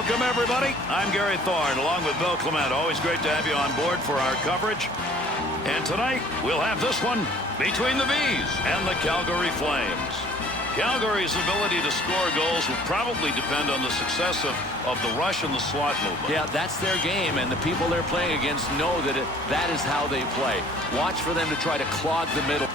Welcome, everybody. I'm Gary Thorne, along with Bill Clement. Always great to have you on board for our coverage. And tonight, we'll have this one between the Bees and the Calgary Flames. Calgary's ability to score goals will probably depend on the success of the rush and the slot movement. Yeah, that's their game, and the people they're playing against know that that is how they play. Watch for them to try to clog the middle.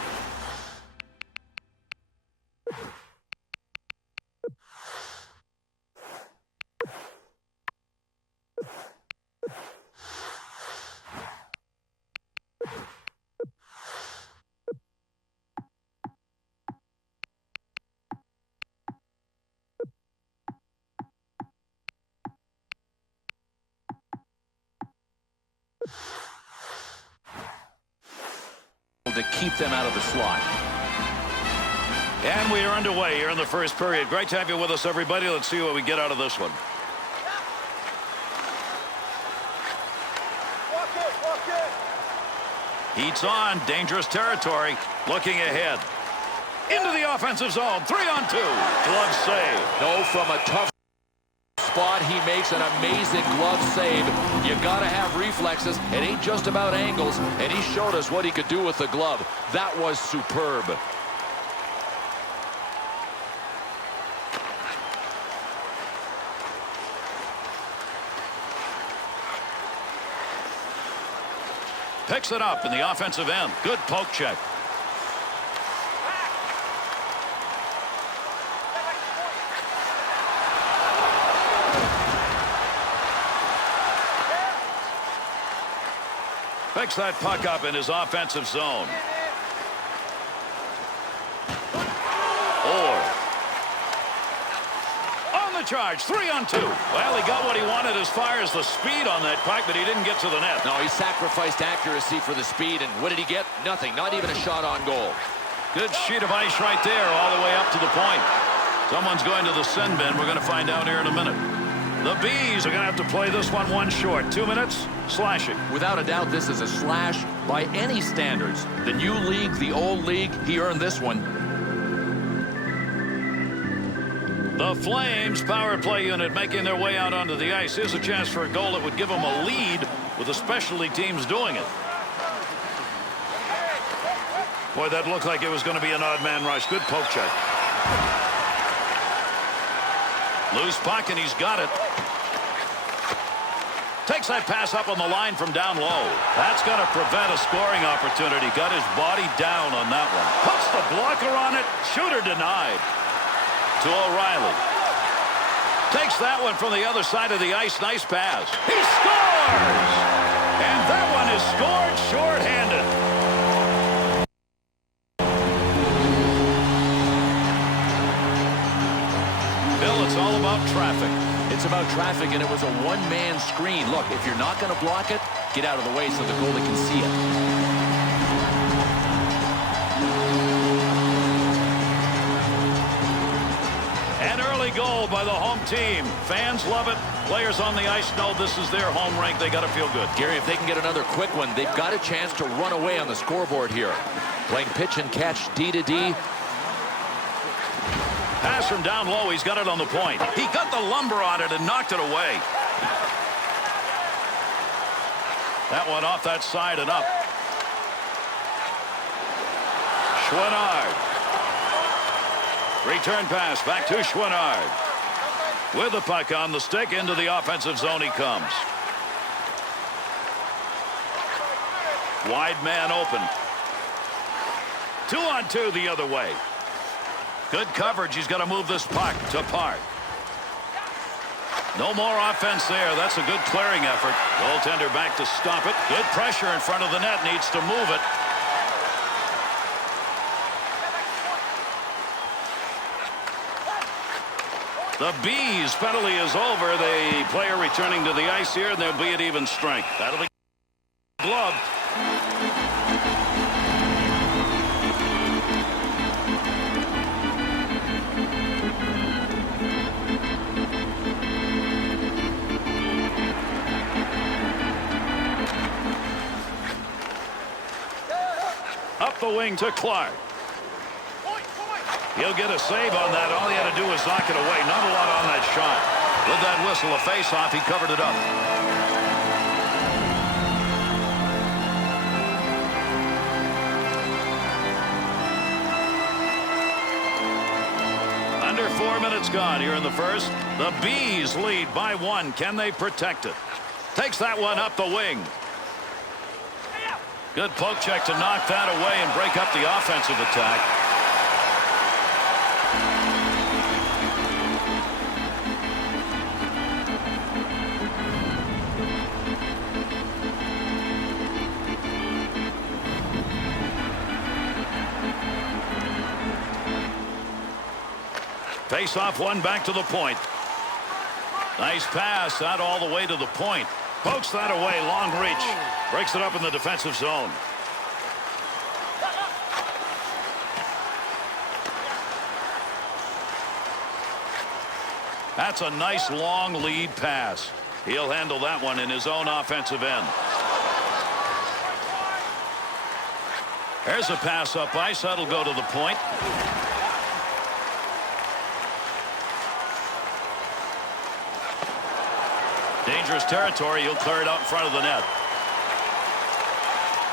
To keep them out of the slot. And we are underway here in the first period. Great to have you with us, everybody. Let's see what we get out of this one. Heat's on. Dangerous territory. Looking ahead. Into the offensive zone. 3-on-2. Glove save. No, from a tough spot, he makes an amazing glove save. You gotta have reflexes. It ain't just about angles, and he showed us what he could do with the glove. That was superb. Picks it up in the offensive end. Good poke check. Picks that puck up in his offensive zone. Orr. On the charge. 3-on-2. Well, he got what he wanted as far as the speed on that puck, but he didn't get to the net. No, he sacrificed accuracy for the speed, and what did he get? Nothing. Not even a shot on goal. Good sheet of ice right there all the way up to the point. Someone's going to the sin bin. We're going to find out here in a minute. The Bees are going to have to play this one short. 2 minutes, slashing. Without a doubt, this is a slash by any standards. The new league, the old league, he earned this one. The Flames power play unit making their way out onto the ice. Here's a chance for a goal that would give them a lead with the specialty teams doing it. Boy, that looked like it was going to be an odd man rush. Good poke check. Loose puck, and he's got it. Takes that pass up on the line from down low. That's going to prevent a scoring opportunity. Got his body down on that one. Puts the blocker on it. Shooter denied. To O'Reilly. Takes that one from the other side of the ice. Nice pass. He scores! And that one is scored shorthanded. Bill, it's all about traffic. It's about traffic, and it was a one-man screen. Look, if you're not going to block it, get out of the way so the goalie can see it. An early goal by the home team. Fans love it. Players on the ice know this is their home rink. They got to feel good. Gary, if they can get another quick one, they've got a chance to run away on the scoreboard here. Playing pitch and catch D to D. Pass from down low. He's got it on the point. He got the lumber on it and knocked it away. That one off that side and up. Chouinard. Return pass back to Chouinard. With the puck on the stick, into the offensive zone he comes. Wide man open. 2-on-2 the other way. Good coverage. He's got to move this puck to Park. No more offense there. That's a good clearing effort. Goaltender back to stop it. Good pressure in front of the net. Needs to move it. The Bees penalty is over. The player returning to the ice here, and they'll be at even strength. That'll be gloved. Up the wing to Clark. He'll get a save on that. All he had to do was knock it away. Not a lot on that shot. With that whistle, a face-off, he covered it up. Under 4 minutes gone here in the first. The Bees lead by 1. Can they protect it? Takes that one up the wing. Good poke check to knock that away and break up the offensive attack. Face off one back to the point. Nice pass out all the way to the point. Pokes that away, long reach. Breaks it up in the defensive zone. That's a nice long lead pass. He'll handle that one in his own offensive end. There's a pass up ice. That'll go to the point. Dangerous territory. He'll clear it out in front of the net.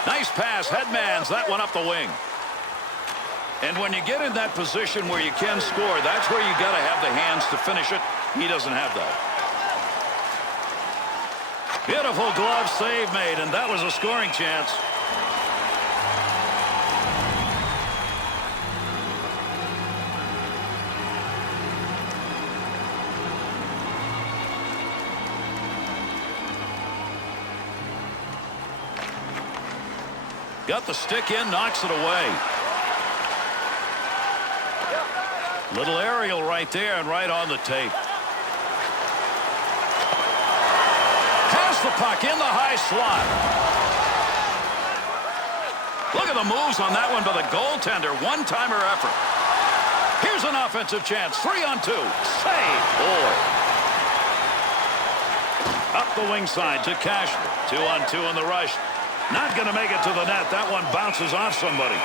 Nice pass. Headmans that one up the wing. And when you get in that position where you can score, that's where you got to have the hands to finish it. He doesn't have that. Beautiful glove save made, and that was a scoring chance. Got the stick in, knocks it away. Little aerial right there and right on the tape. Has the puck in the high slot. Look at the moves on that one by the goaltender. One-timer effort. Here's an offensive chance. 3-on-2. Save. Boy. Up the wing side to Cashner. 2-on-2 in the rush. Not going to make it to the net. That one bounces off somebody.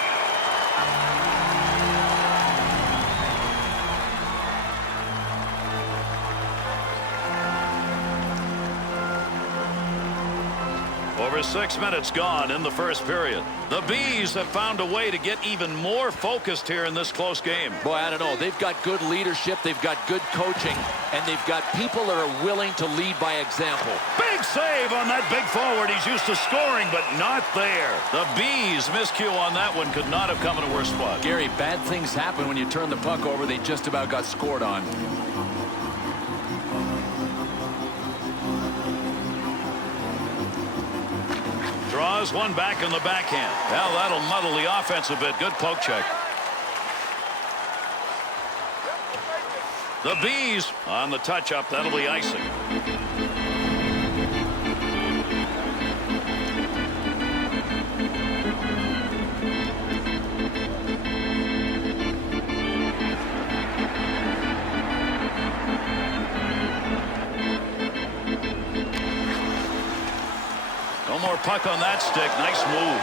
Over 6 minutes gone in the first period. The Bees have found a way to get even more focused here in this close game. Boy, I don't know. They've got good leadership. They've got good coaching. And they've got people that are willing to lead by example. Big save on that big forward. He's used to scoring, but not there. The Bees' miscue on that one could not have come in a worse spot. Gary, bad things happen when you turn the puck over. They just about got scored on. Draws one back in the backhand. Well, that'll muddle the offense a bit. Good poke check. The Bees on the touch-up. That'll be icing. No more puck on that stick. Nice move.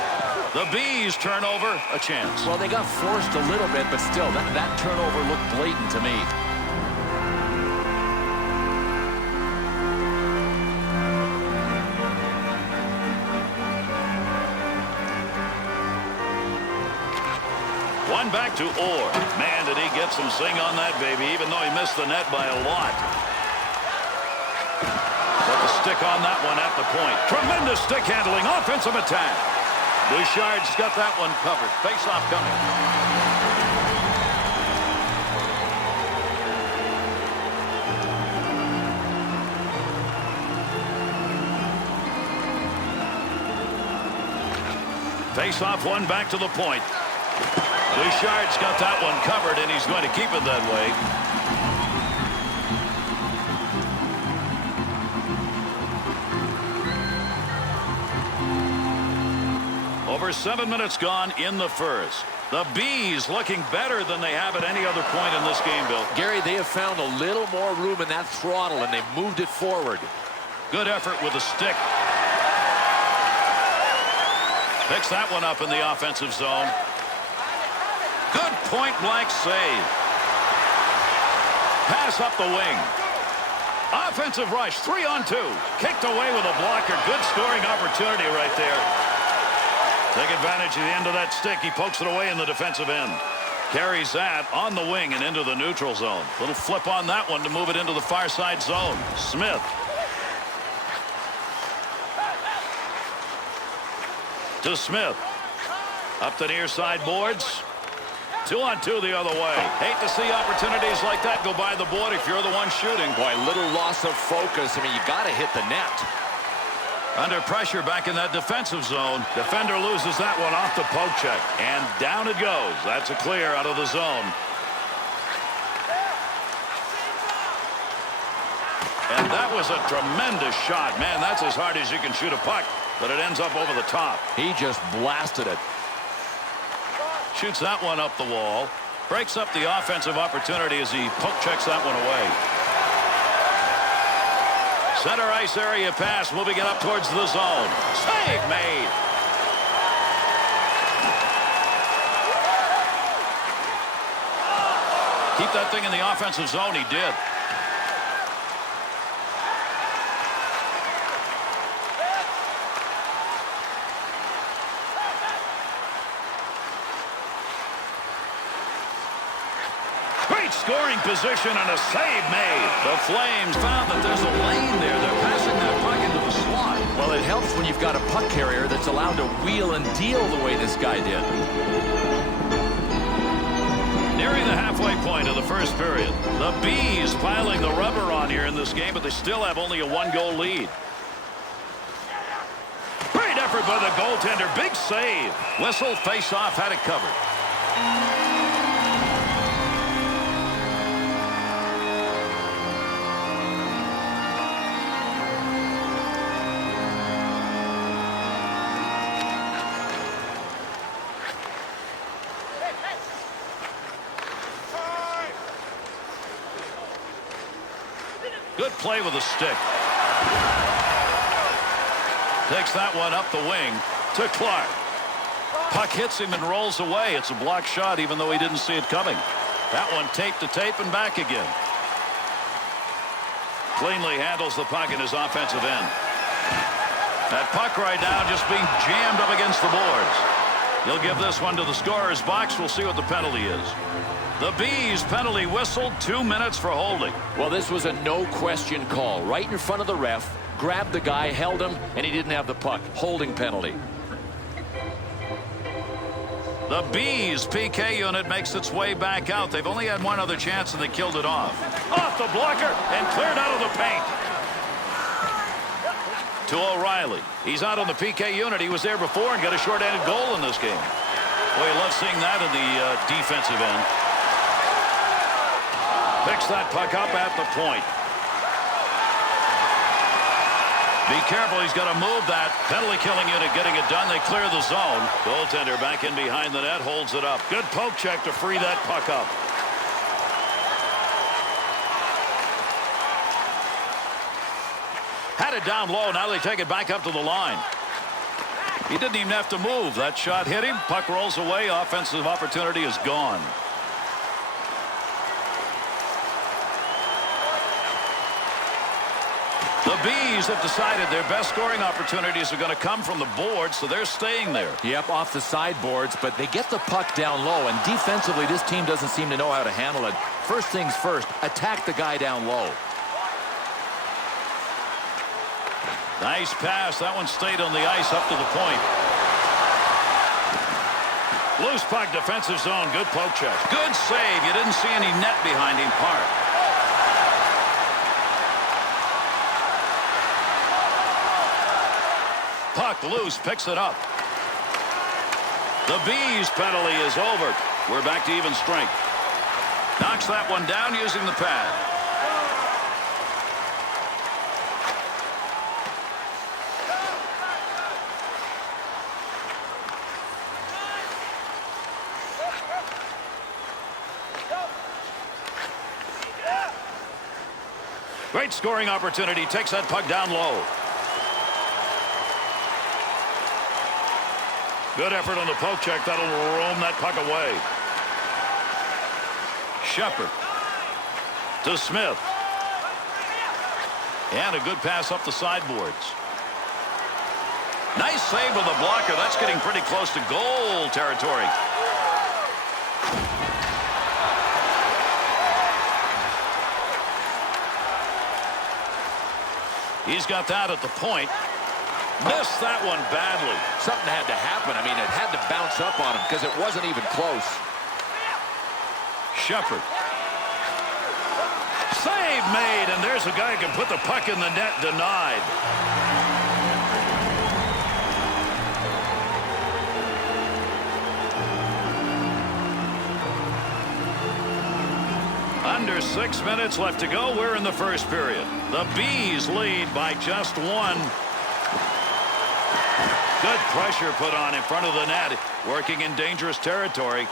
The Bees turn over a chance. Well, they got forced a little bit, but still, that turnover looked blatant to me. One back to Orr. Man, did he get some zing on that baby, even though he missed the net by a lot. But the stick on that one at the point. Tremendous stick handling, offensive attack. Bouchard's got that one covered. Face-off coming. Face-off one back to the point. Bouchard's got that one covered, and he's going to keep it that way. Over 7 minutes gone in the first. The Bees looking better than they have at any other point in this game, Bill. Gary, they have found a little more room in that throttle, and they've moved it forward. Good effort with the stick. Picks that one up in the offensive zone. Good point-blank save. Pass up the wing. Offensive rush, 3-on-2. Kicked away with a blocker. Good scoring opportunity right there. Take advantage of the end of that stick. He pokes it away in the defensive end. Carries that on the wing and into the neutral zone. Little flip on that one to move it into the far side zone. Smith. To Smith. Up the near side boards. 2-on-2 the other way. Hate to see opportunities like that go by the board if you're the one shooting. Boy, little loss of focus. I mean, you got to hit the net. Under pressure back in that defensive zone. Defender loses that one off the poke check. And down it goes. That's a clear out of the zone. And that was a tremendous shot. Man, that's as hard as you can shoot a puck. But it ends up over the top. He just blasted it. Shoots that one up the wall. Breaks up the offensive opportunity as he poke checks that one away. Center ice area pass, moving it up towards the zone. Save made. Keep that thing in the offensive zone. He did. Scoring position and a save made. The Flames found that there's a lane there. They're passing that puck into the slot. Well, it helps when you've got a puck carrier that's allowed to wheel and deal the way this guy did. Nearing the halfway point of the first period. The Bees piling the rubber on here in this game, but they still have only a one-goal lead. Great effort by the goaltender. Big save. Whistle, face-off, had it covered. Good play with a stick. Takes that one up the wing to Clark. Puck hits him and rolls away. It's a blocked shot even though he didn't see it coming. That one tape to tape and back again. Cleanly handles the puck in his offensive end. That puck right now just being jammed up against the boards. He'll give this one to the scorer's box. We'll see what the penalty is. The Bees penalty whistled, 2 minutes for holding. Well, this was a no-question call. Right in front of the ref, grabbed the guy, held him, and he didn't have the puck. Holding penalty. The Bees PK unit makes its way back out. They've only had one other chance, and they killed it off. Off the blocker and cleared out of the paint. To O'Reilly. He's out on the PK unit. He was there before and got a short-handed goal in this game. Boy, you love seeing that in the defensive end. Picks that puck up at the point. Be careful, he's got to move that. Penalty killing unit getting it done. They clear the zone. Goaltender back in behind the net, holds it up. Good poke check to free that puck up. Had it down low, now they take it back up to the line. He didn't even have to move. That shot hit him, puck rolls away, offensive opportunity is gone. The Bees have decided their best scoring opportunities are going to come from the boards, so they're staying there. Yep, off the sideboards, but they get the puck down low, and defensively, this team doesn't seem to know how to handle it. First things first, attack the guy down low. Nice pass. That one stayed on the ice up to the point. Loose puck, defensive zone. Good poke check. Good save. You didn't see any net behind him. Park. Puck loose, picks it up. The Bees penalty is over. We're back to even strength. Knocks that one down using the pad. Great scoring opportunity. Takes that puck down low. Good effort on the poke check. That'll roam that puck away. Shepard to Smith. And a good pass up the sideboards. Nice save with the blocker. That's getting pretty close to goal territory. He's got that at the point. Missed that one badly. Something had to happen. I mean, it had to bounce up on him because it wasn't even close. Shepherd. Save made, and there's a guy who can put the puck in the net. Denied. Under 6 minutes left to go. We're in the first period. The Bees lead by just one. Good pressure put on in front of the net. Working in dangerous territory.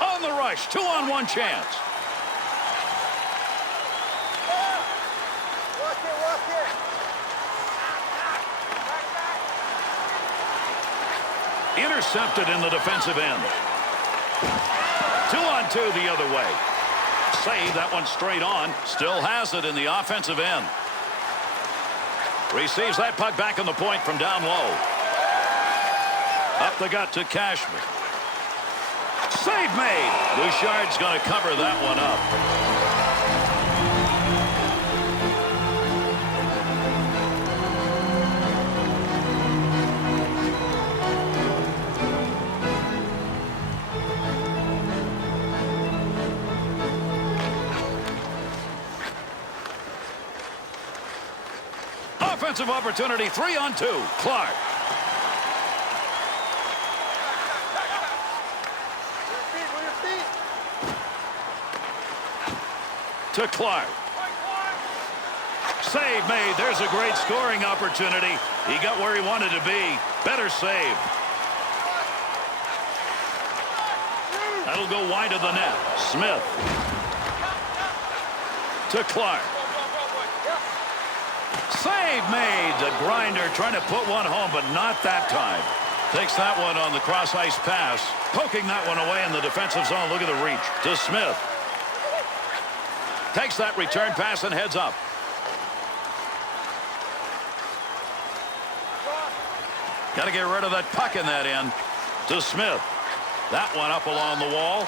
On the rush. 2-on-1 chance. Intercepted in the defensive end. 2-on-2 the other way. Save that one straight on. Still has it in the offensive end. Receives that puck back on the point from down low. Up the gut to Cashman. Save made. Bouchard's going to cover that one up. Offensive opportunity, 3-on-2. Clark. To Clark. Save made. There's a great scoring opportunity. He got where he wanted to be. Better save. That'll go wide of the net. Smith. To Clark. Save made. The grinder trying to put one home, but not that time. Takes that one on the cross-ice pass. Poking that one away in the defensive zone. Look at the reach. To Smith. Takes that return pass and heads up. Got to get rid of that puck in that end. To Smith. That one up along the wall.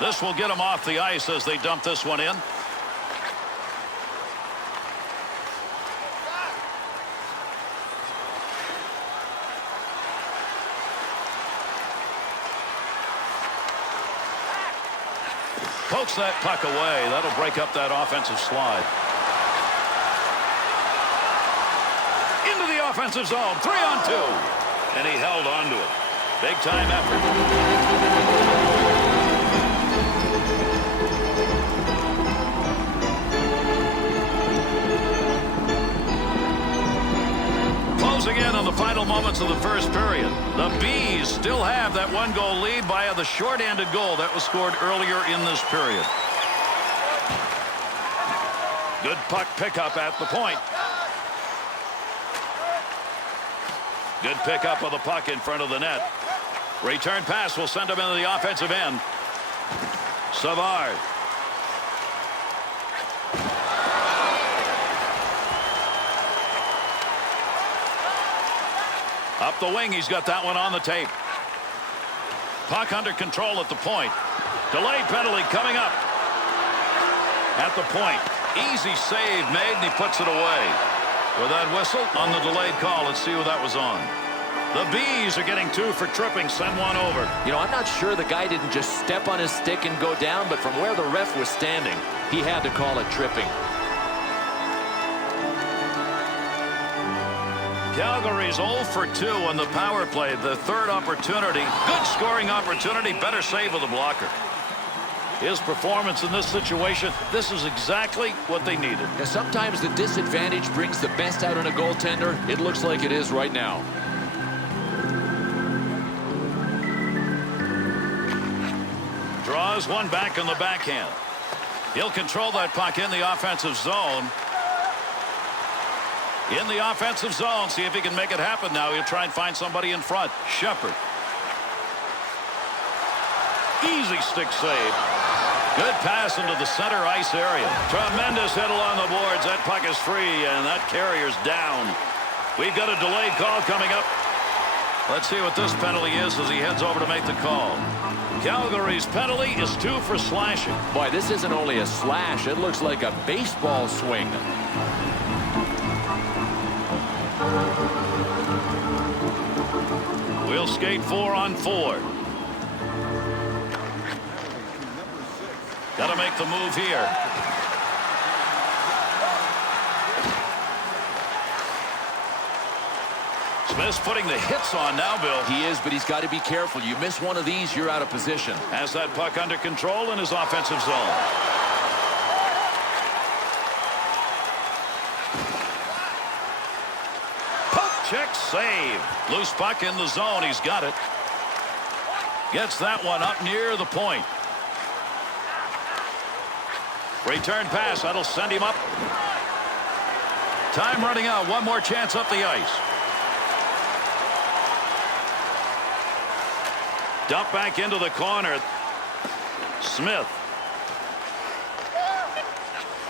This will get him off the ice as they dump this one in. Pokes that puck away. That'll break up that offensive slide. Into the offensive zone. 3-on-2. And he held on to it. Big time effort. Closing in on the final moments of the first period. The Bees still have that one-goal lead via the short-handed goal that was scored earlier in this period. Good puck pickup at the point. Good pickup of the puck in front of the net. Return pass will send him into the offensive end. Savard. Up the wing, he's got that one on the tape. Puck under control at the point. Delayed penalty coming up. At the point. Easy save made, and he puts it away. With that whistle on the delayed call, let's see who that was on. The Bees are getting 2 for tripping. Send one over. You know, I'm not sure the guy didn't just step on his stick and go down, but from where the ref was standing, he had to call it tripping. Calgary's 0 for 2 on the power play. The third opportunity. Good scoring opportunity. Better save of the blocker. His performance in this situation, this is exactly what they needed. Now, sometimes the disadvantage brings the best out in a goaltender. It looks like it is right now. Draws one back on the backhand. He'll control that puck in the offensive zone. In the offensive zone. See if he can make it happen now. He'll try and find somebody in front. Shepherd. Easy stick save. Good pass into the center ice area. Tremendous hit along the boards. That puck is free, and that carrier's down. We've got a delayed call coming up. Let's see what this penalty is as he heads over to make the call. Calgary's penalty is 2 for slashing. Boy, this isn't only a slash. It looks like a baseball swing. We'll skate 4-on-4. Got to make the move here. Smith's putting the hits on now, Bill. He is, but he's got to be careful. You miss one of these, you're out of position. Has that puck under control in his offensive zone. Puck check save. Loose puck in the zone. He's got it. Gets that one up near the point. Return pass. That'll send him up. Time running out. One more chance up the ice. Dump back into the corner. Smith.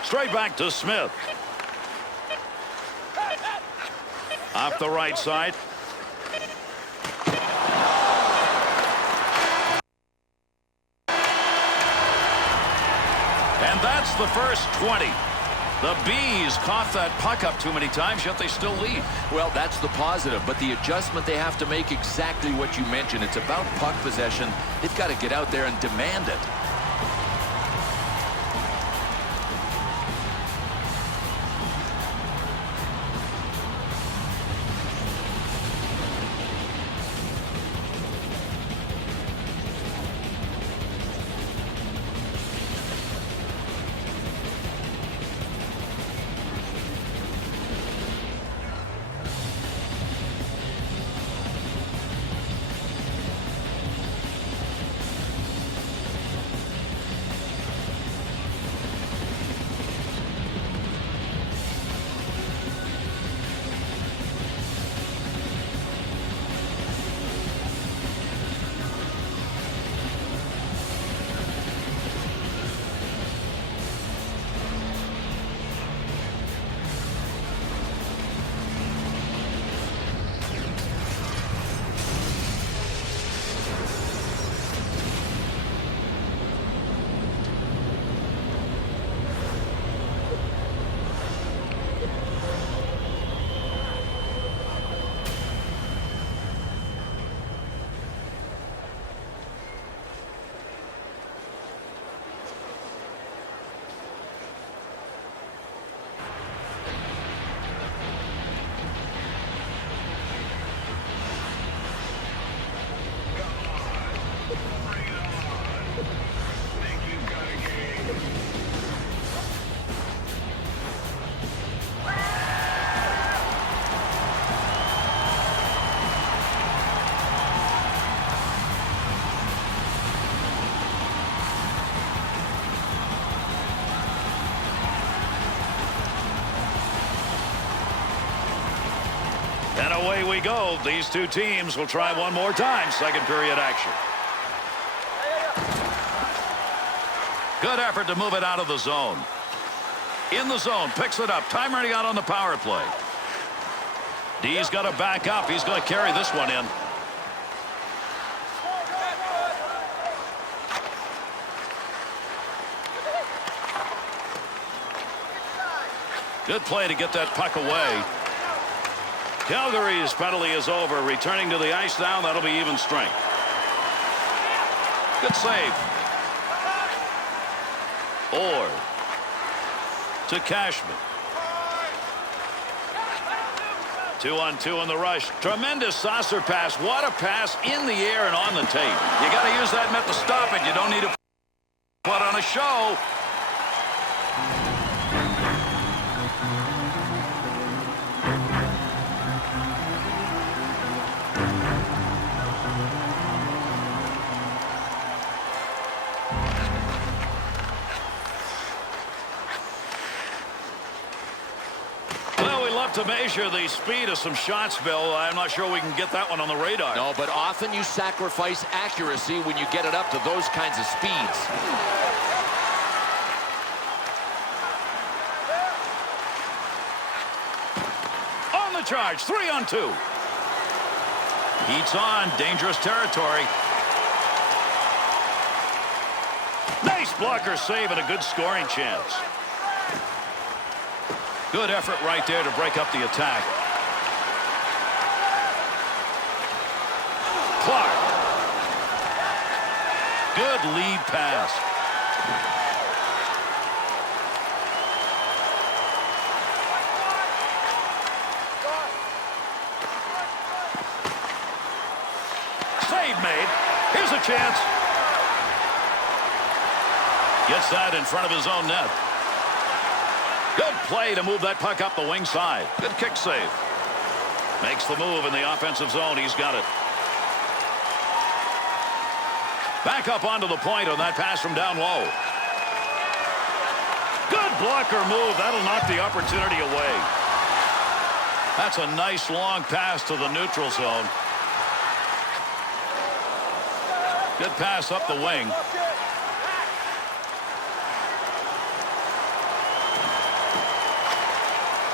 Straight back to Smith. Off the right side. And that's the first 20. The Bees coughed that puck up too many times, yet they still lead. Well, that's the positive, but the adjustment they have to make exactly what you mentioned. It's about puck possession. They've got to get out there and demand it. And away we go. These two teams will try one more time. Second period action. Good effort to move it out of the zone. In the zone. Picks it up. Time running out on the power play. D's got to back up. He's going to carry this one in. Good play to get that puck away. Calgary's penalty is over. Returning to the ice now. That'll be even strength. Good save. Orr to Cashman. 2-on-2 in the rush. Tremendous saucer pass. What a pass in the air and on the tape. You got to use that net to stop it. You don't need to put on a show. To measure the speed of some shots, Bill. I'm not sure we can get that one on the radar. No, but often you sacrifice accuracy when you get it up to those kinds of speeds. charge. 3-on-2. Heats on. Dangerous territory. Nice blocker save and a good scoring chance. Good effort right there to break up the attack. Clark. Good lead pass. Save made. Here's a chance. Gets that in front of his own net. Good play to move that puck up the wing side. Good kick save. Makes the move in the offensive zone. He's got it. Back up onto the point on that pass from down low. Good blocker move. That'll knock the opportunity away. That's a nice long pass to the neutral zone. Good pass up the wing.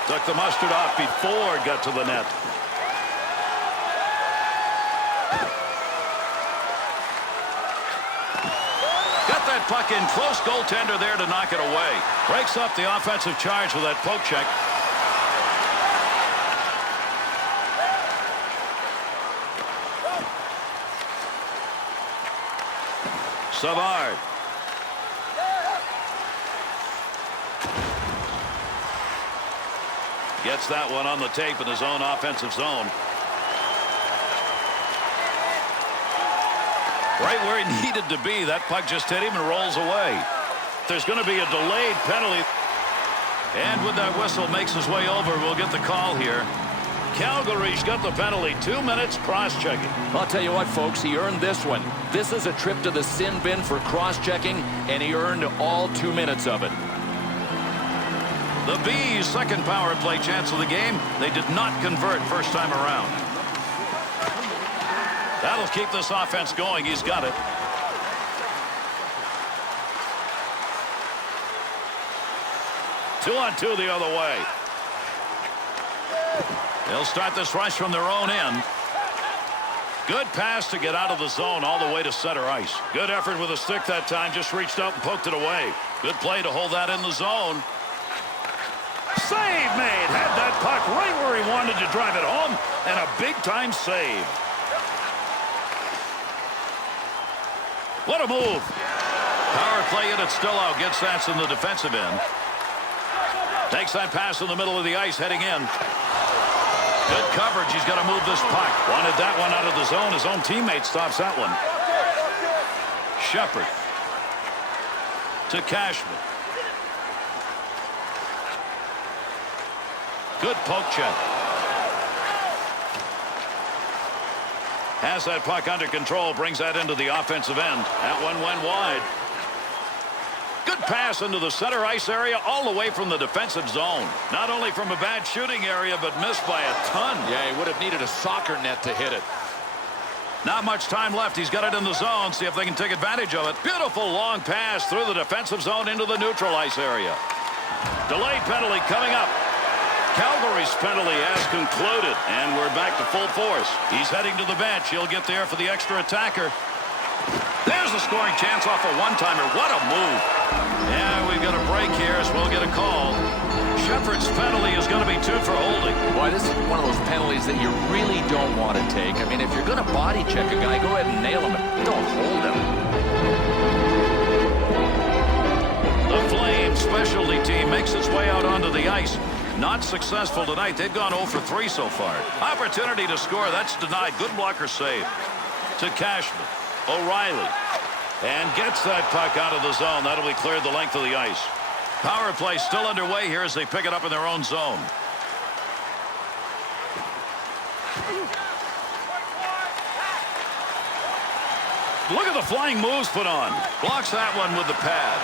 Took the mustard off before it got to the net. Got that puck in close. Goaltender there to knock it away. Breaks up the offensive charge with that poke check. Savard. Gets that one on the tape in his own offensive zone. Right where he needed to be. That puck just hit him and rolls away. There's going to be a delayed penalty. And with that whistle makes his way over, we'll get the call here. Calgary's got the penalty. 2 minutes cross-checking. I'll tell you what, folks, he earned this one. This is a trip to the sin bin for cross-checking, and he earned all 2 minutes of it. The Bees' second power play chance of the game. They did not convert first time around. That'll keep this offense going. He's got it. Two-on-two the other way. They'll start this rush from their own end. Good pass to get out of the zone all the way to center ice. Good effort with a stick that time. Just reached out and poked it away. Good play to hold that in the zone. Save made. Had that puck right where he wanted to drive it home. And a big-time save. What a move. Power play in it still out. Gets that in the defensive end. Takes that pass in the middle of the ice heading in. Good coverage. He's got to move this puck. Wanted that one out of the zone. His own teammate stops that one. Shepard to Cashman. Good poke check. Has that puck under control. Brings that into the offensive end. That one went wide. Good pass into the center ice area all the way from the defensive zone. Not only from a bad shooting area, but missed by a ton. Yeah, he would have needed a soccer net to hit it. Not much time left. He's got it in the zone. See if they can take advantage of it. Beautiful long pass through the defensive zone into the neutral ice area. Delayed penalty coming up. Calgary's penalty has concluded, and we're back to full force. He's heading to the bench. He'll get there for the extra attacker. There's a scoring chance off a one-timer. What a move. Yeah, we've got a break here as we'll get a call. Shepard's penalty is going to be 2 for holding. Boy, this is one of those penalties that you really don't want to take. I mean, if you're going to body check a guy, go ahead and nail him. Don't hold him. The Flames specialty team makes its way out onto the ice. Not successful tonight. They've gone 0 for 3 so far. Opportunity to score. That's denied. Good blocker save. To Cashman. O'Reilly. And gets that puck out of the zone. That'll be cleared the length of the ice. Power play still underway here as they pick it up in their own zone. Look at the flying moves put on. Blocks that one with the pad.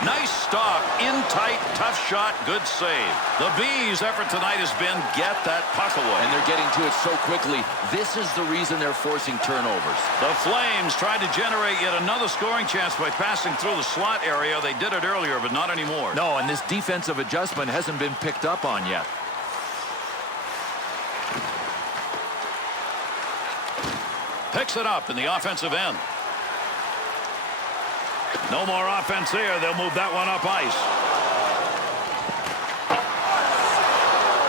Nice stop. In tight, tough shot, good save. The Bees' effort tonight has been get that puck away. And they're getting to it so quickly. This is the reason they're forcing turnovers. The Flames tried to generate yet another scoring chance by passing through the slot area. They did it earlier, but not anymore. No, and this defensive adjustment hasn't been picked up on yet. Picks it up in the offensive end. No more offense there. They'll move that one up ice.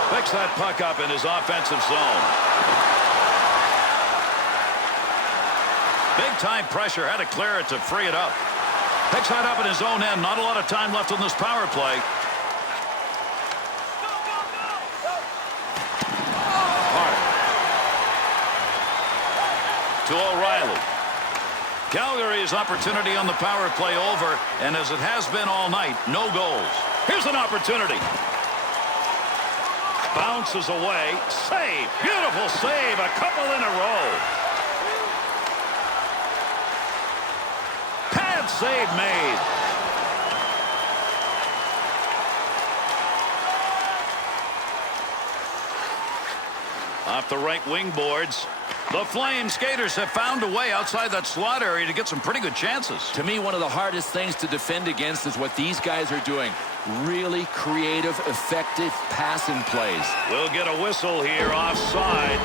Picks that puck up in his offensive zone. Big time pressure. Had to clear it to free it up. Picks that up in his own end. Not a lot of time left on this power play. Hart. To O'Reilly. Calgary's opportunity on the power play over, and as it has been all night, no goals. Here's an opportunity. Bounces away. Save. Beautiful save. A couple in a row. Pad save made. Off the right wing boards. The Flame skaters have found a way outside that slot area to get some pretty good chances. To me, one of the hardest things to defend against is what these guys are doing. Really creative, effective passing plays. We'll get a whistle here offside.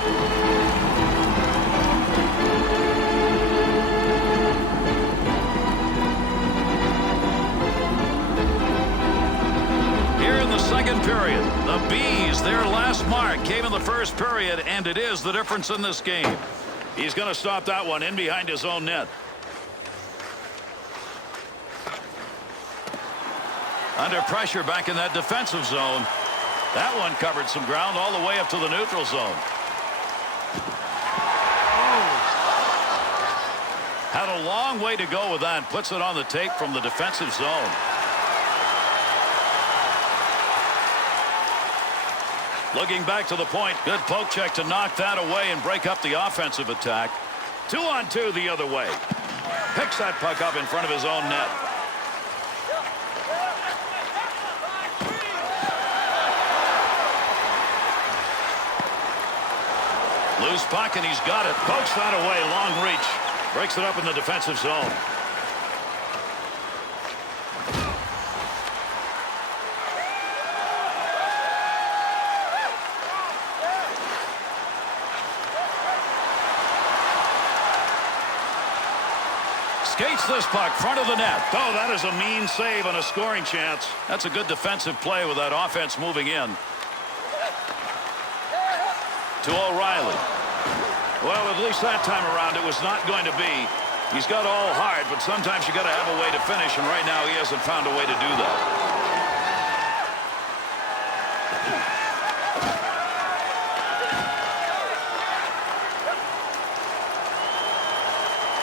Here in the second period, the Bees, their last mark came in the first period, and it is the difference in this game. He's going to stop that one in behind his own net. Under pressure back in that defensive zone. That one covered some ground all the way up to the neutral zone. Had a long way to go with that. Puts it on the tape from the defensive zone. Looking back to the point. Good poke check to knock that away and break up the offensive attack. 2-on-2 the other way. Picks that puck up in front of his own net. Loose puck, and he's got it. Pokes that away. Long reach. Breaks it up in the defensive zone. Skates this puck, front of the net. Oh, that is a mean save on a scoring chance. That's a good defensive play with that offense moving in. To O'Reilly. Well, at least that time around, it was not going to be. He's got all heart, but sometimes you got to have a way to finish, and right now he hasn't found a way to do that.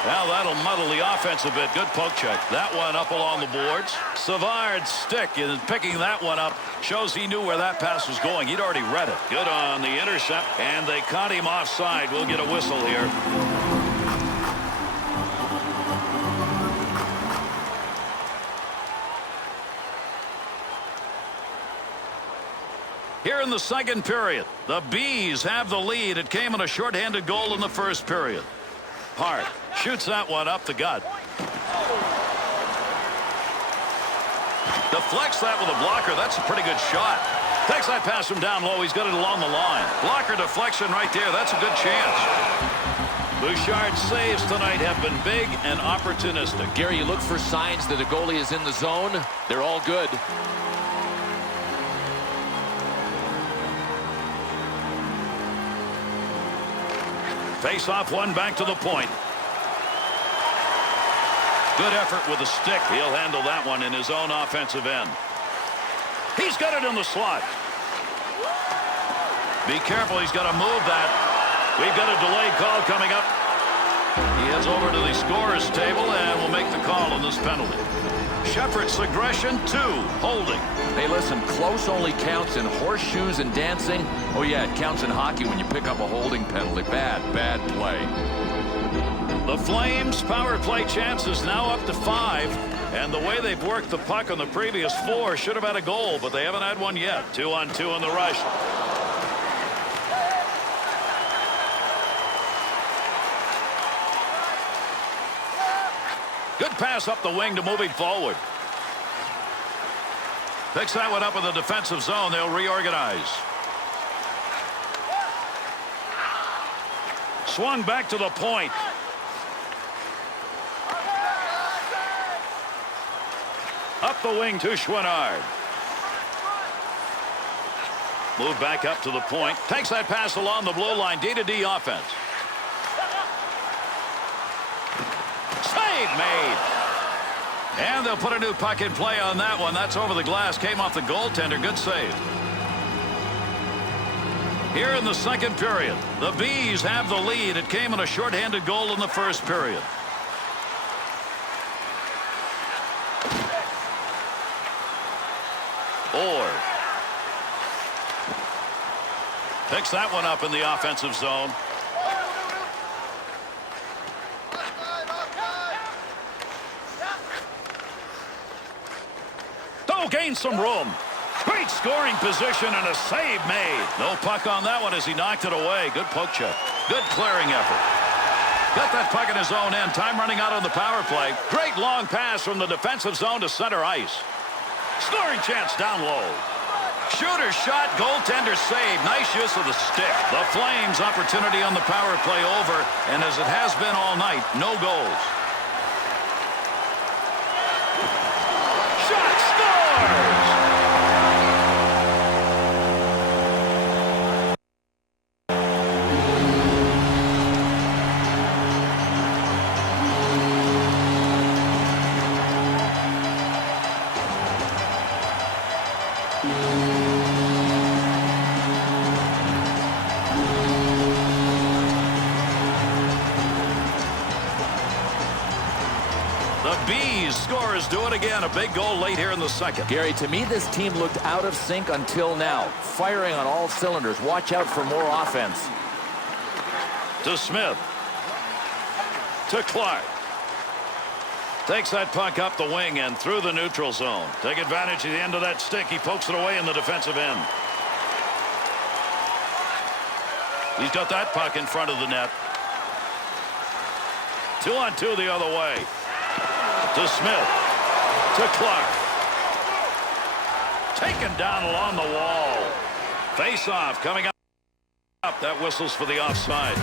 Now that'll muddle the offense a bit. Good poke check. That one up along the boards. Savard's stick in picking that one up shows he knew where that pass was going. He'd already read it. Good on the intercept, and they caught him offside. We'll get a whistle here. Here in the second period, the Bees have the lead. It came on a shorthanded goal in the first period. Hart shoots that one up the gut. Deflects that with a blocker. That's a pretty good shot. Takes that pass from down low. He's got it along the line. Blocker deflection right there. That's a good chance. Bouchard's saves tonight have been big and opportunistic. Gary, you look for signs that a goalie is in the zone. They're all good. Face off one back to the point. Good effort with the stick. He'll handle that one in his own offensive end. He's got it in the slot. Be careful. He's got to move that. We've got a delayed call coming up. He heads over to the scorer's table and will make the call on this penalty. Shepard's aggression, 2, holding. Hey, listen, close only counts in horseshoes and dancing. Oh, yeah, it counts in hockey when you pick up a holding penalty. Bad play. The Flames' power play chance is now up to 5. And the way they've worked the puck on the previous 4 should have had a goal, but they haven't had one yet. 2-on-2 in the rush. Good pass up the wing to move him forward. Picks that one up in the defensive zone. They'll reorganize. Swung back to the point. Up the wing to Schwinnard. Move back up to the point. Takes that pass along the blue line. D-to-D offense. Save made. And they'll put a new puck in play on that one. That's over the glass. Came off the goaltender. Good save. Here in the second period, the Bees have the lead. It came in a shorthanded goal in the first period. Orr picks that one up in the offensive zone. Oh, gains some room. Great scoring position and a save made. No puck on that one as he knocked it away. Good poke check. Good clearing effort. Got that puck in his own end. Time running out on the power play. Great long pass from the defensive zone to center ice. Scoring chance down low. Shooter shot, goaltender save. Nice use of the stick. The Flames' opportunity on the power play over, and as it has been all night, no goals. Shot scores! The Bees scorers do it again. A big goal late here in the second. Gary, to me, this team looked out of sync until now. Firing on all cylinders. Watch out for more offense. To Smith. To Clark. Takes that puck up the wing and through the neutral zone. Take advantage of the end of that stick. He pokes it away in the defensive end. He's got that puck in front of the net. 2-on-2 the other way. To Smith. To Clark. Taken down along the wall. Face-off coming up. That whistles for the offside.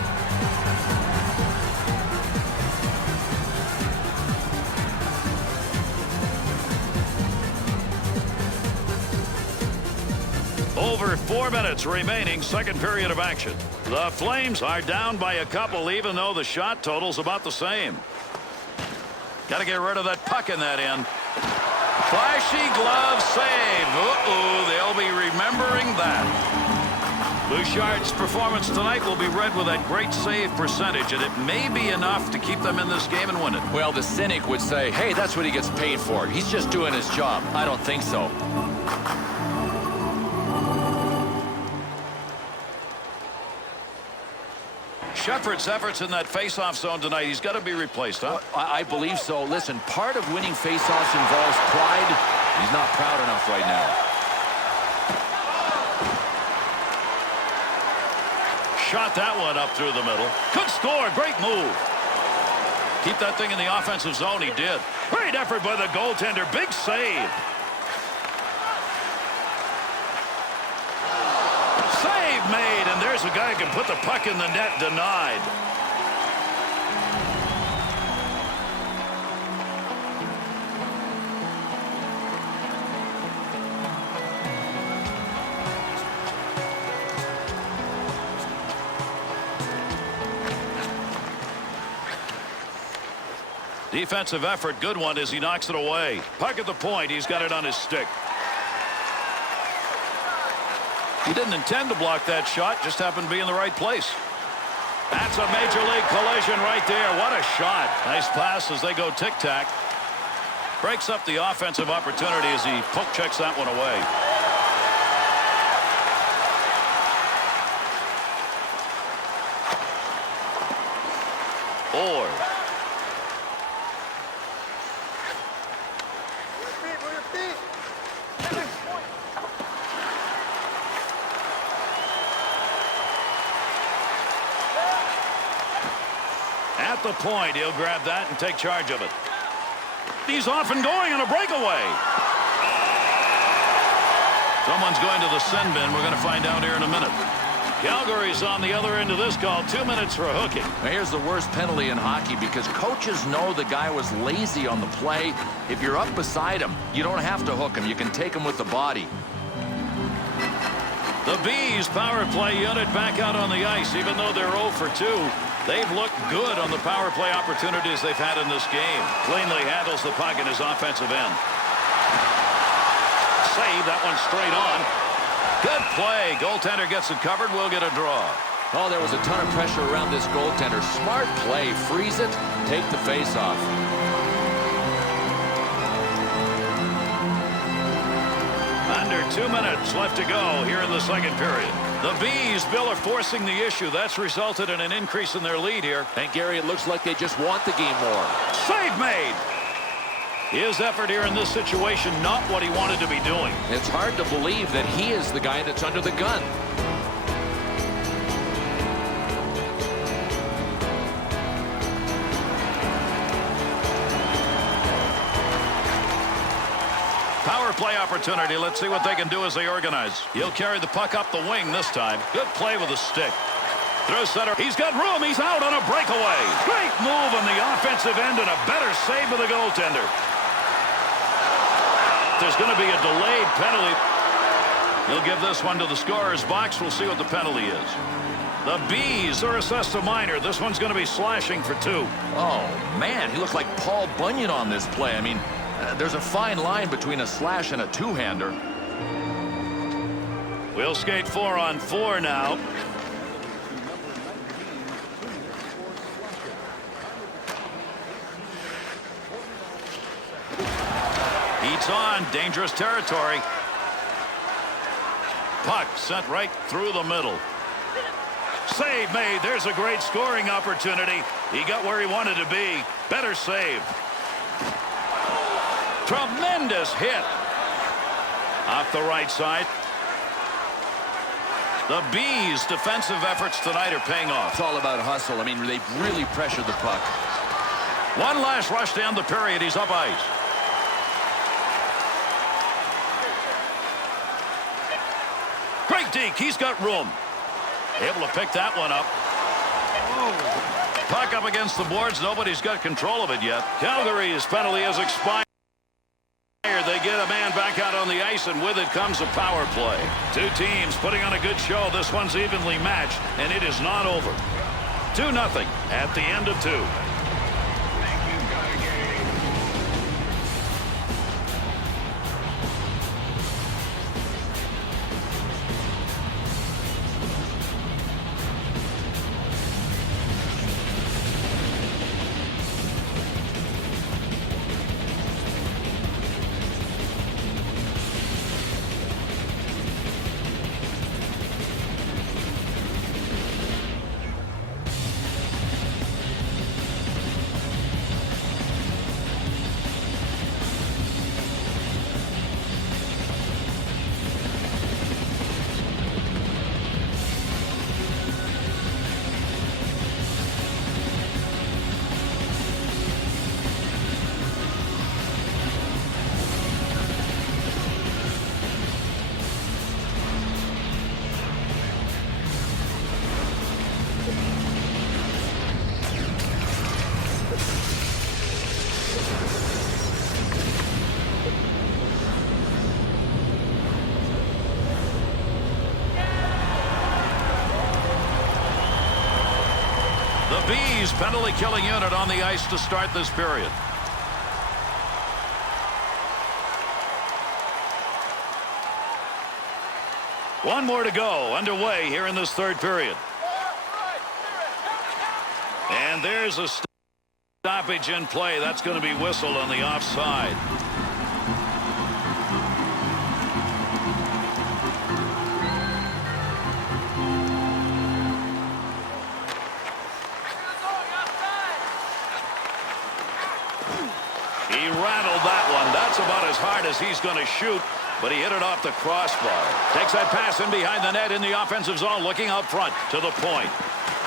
Over 4 minutes remaining, second period of action. The Flames are down by a couple, even though the shot total's about the same. Got to get rid of that puck in that end. Flashy glove save. They'll be remembering that. Bouchard's performance tonight will be read with that great save percentage, and it may be enough to keep them in this game and win it. Well, the cynic would say, hey, that's what he gets paid for. He's just doing his job. I don't think so. Shepard's efforts in that face-off zone tonight, he's got to be replaced, huh? I believe so. Listen, part of winning face-offs involves pride. He's not proud enough right now. Shot that one up through the middle. Could score. Great move. Keep that thing in the offensive zone. He did. Great effort by the goaltender. Big save. Save made, and there's a guy who can put the puck in the net. Denied. Defensive effort, good one as he knocks it away. Puck at the point, he's got it on his stick. He didn't intend to block that shot, just happened to be in the right place. That's a major league collision right there. What a shot. Nice pass as they go tic-tac. Breaks up the offensive opportunity as he poke checks that one away. Orr. at the point. He'll grab that and take charge of it. He's off and going on a breakaway. Someone's going to the sin bin. We're going to find out here in a minute. Calgary's on the other end of this call. 2 minutes for hooking. Now here's the worst penalty in hockey because coaches know the guy was lazy on the play. If you're up beside him, you don't have to hook him. You can take him with the body. The Bees power play unit back out on the ice. Even though they're 0 for 2, they've looked good on the power play opportunities they've had in this game. Cleanly handles the puck in his offensive end. Save that one straight on. Good play. Goaltender gets it covered. We'll get a draw. Oh, there was a ton of pressure around this goaltender. Smart play. Freeze it. Take the face off. Under 2 minutes left to go here in the second period. The Bees, Bill, are forcing the issue. That's resulted in an increase in their lead here. And Gary, it looks like they just want the game more. Save made. His effort here in this situation, not what he wanted to be doing. It's hard to believe that he is the guy that's under the gun. Power play opportunity. Let's see what they can do as they organize. He'll carry the puck up the wing this time. Good play with a stick. Through center. He's got room. He's out on a breakaway. Great move on the offensive end and a better save with the goaltender. There's going to be a delayed penalty. He'll give this one to the scorer's box. We'll see what the penalty is. The Bees are assessed a minor. This one's going to be slashing for 2. Oh, man, he looked like Paul Bunyan on this play. I mean, there's a fine line between a slash and a two-hander. We'll skate 4-on-4 now. Heats on. Dangerous territory. Puck sent right through the middle. Save made. There's a great scoring opportunity. He got where he wanted to be. Better save. Tremendous hit. Off the right side. The Bees' defensive efforts tonight are paying off. It's all about hustle. I mean, they really pressured the puck. One last rush to end the period. He's up ice. Great deke. He's got room. Able to pick that one up. Puck up against the boards. Nobody's got control of it yet. Calgary's penalty has expired. They get a man back out on the ice, and with it comes a power play. Two teams putting on a good show. This one's evenly matched, and it is not over. 2-0 at the end of 2. The Bees penalty killing unit on the ice to start this period. One more to go underway here in this third period. And there's a stoppage in play. That's going to be whistled on the offside. He rattled that one. That's about as hard as he's going to shoot, but he hit it off the crossbar. Takes that pass in behind the net in the offensive zone, looking out front to the point.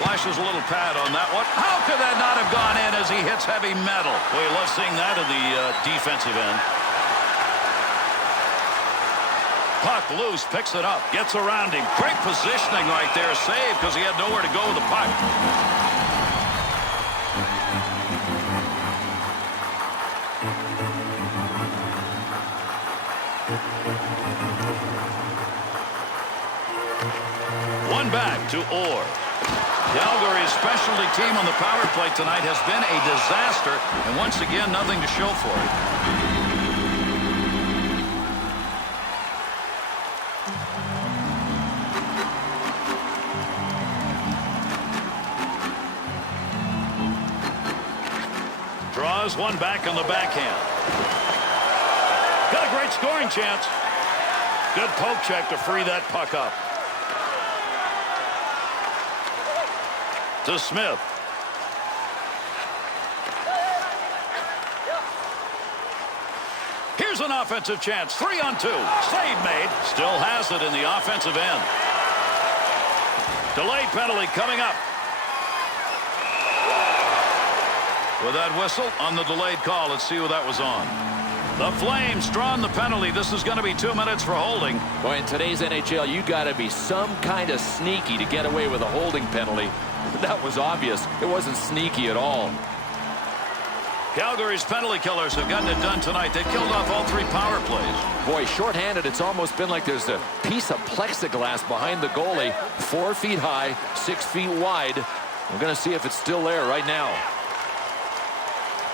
Flashes a little pad on that one. How could that not have gone in as he hits heavy metal? Well, you love seeing that in the defensive end. Puck loose, picks it up, gets around him. Great positioning right there. Save because he had nowhere to go with the puck. One back to Orr. Calgary's specialty team on the power play tonight has been a disaster, and once again, nothing to show for it. Draws one back on the backhand. Got a great scoring chance. Good poke check to free that puck up. To Smith. Here's an offensive chance. 3-on-2. Save made. Still has it in the offensive end. Delayed penalty coming up. With that whistle on the delayed call, let's see who that was on. The Flames drawing the penalty. This is going to be 2 minutes for holding. Boy, in today's NHL, you got to be some kind of sneaky to get away with a holding penalty. That was obvious. It wasn't sneaky at all. Calgary's penalty killers have gotten it done tonight. They killed off all 3 power plays. Boy, shorthanded, it's almost been like there's a piece of plexiglass behind the goalie. 4 feet high, 6 feet wide. We're going to see if it's still there right now.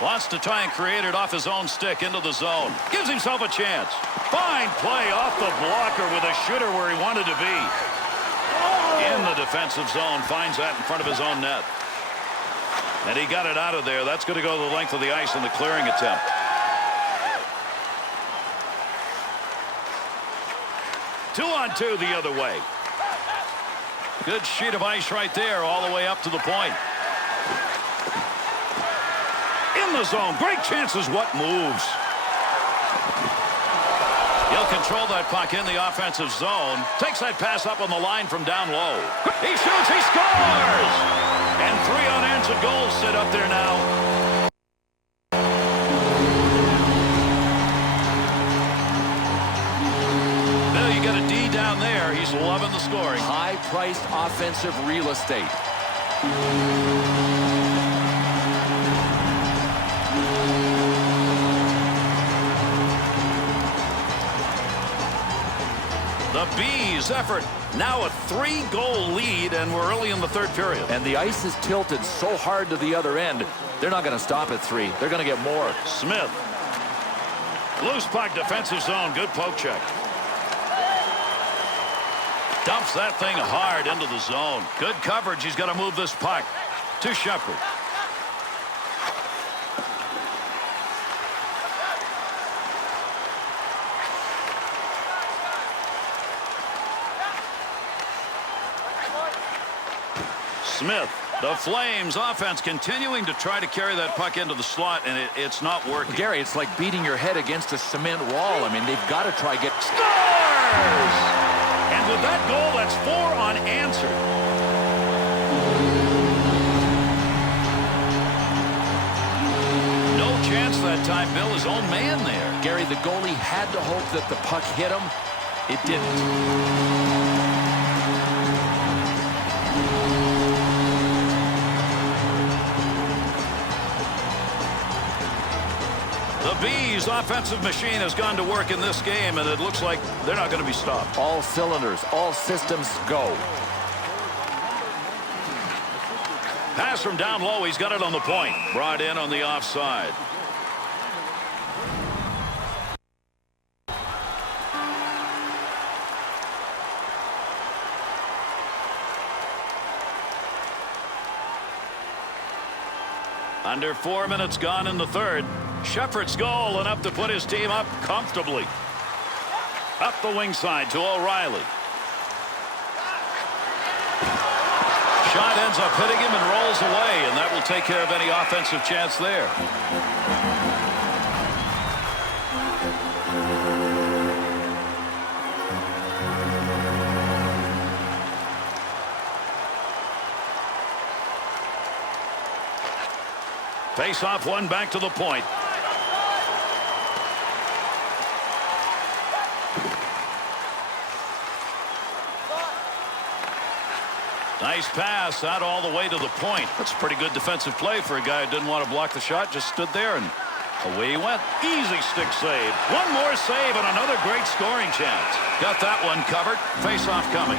Wants to try and create it off his own stick into the zone. Gives himself a chance. Fine play off the blocker with a shooter where he wanted to be. In the defensive zone. Finds that in front of his own net. And he got it out of there. That's going to go the length of the ice in the clearing attempt. Two-on-two the other way. Good sheet of ice right there all the way up to the point. In the zone. Great chances. What moves? He'll control that puck in the offensive zone. Takes that pass up on the line from down low. He shoots. He scores! And 3 unanswered goals sit up there now. Bill, you got a D down there. He's loving the scoring. High-priced offensive real estate. The Bees' effort. Now a 3-goal lead, and we're early in the 3rd period. And the ice is tilted so hard to the other end, they're not going to stop at 3. They're going to get more. Smith. Loose puck, defensive zone. Good poke check. Dumps that thing hard into the zone. Good coverage. He's got to move this puck to Shepherd. Smith. The Flames offense continuing to try to carry that puck into the slot, and it's not working. Gary, it's like beating your head against a cement wall. I mean, they've got to try get... Scores! And with that goal, that's 4 unanswered. No chance that time. Bill, his own man there. Gary, the goalie had to hope that the puck hit him. It didn't. The Bees' offensive machine has gone to work in this game, and it looks like they're not going to be stopped. All cylinders, all systems go. Pass from down low. He's got it on the point. Brought in on the offside. Under 4 minutes gone in the 3rd. Shepherd's goal, enough to put his team up comfortably. Up the wing side to O'Reilly. Shot ends up hitting him and rolls away, and that will take care of any offensive chance there. Face off one back to the point. Nice pass out all the way to the point. That's a pretty good defensive play for a guy who didn't want to block the shot. Just stood there and away he went. Easy stick save. One more save and another great scoring chance. Got that one covered. Face off coming.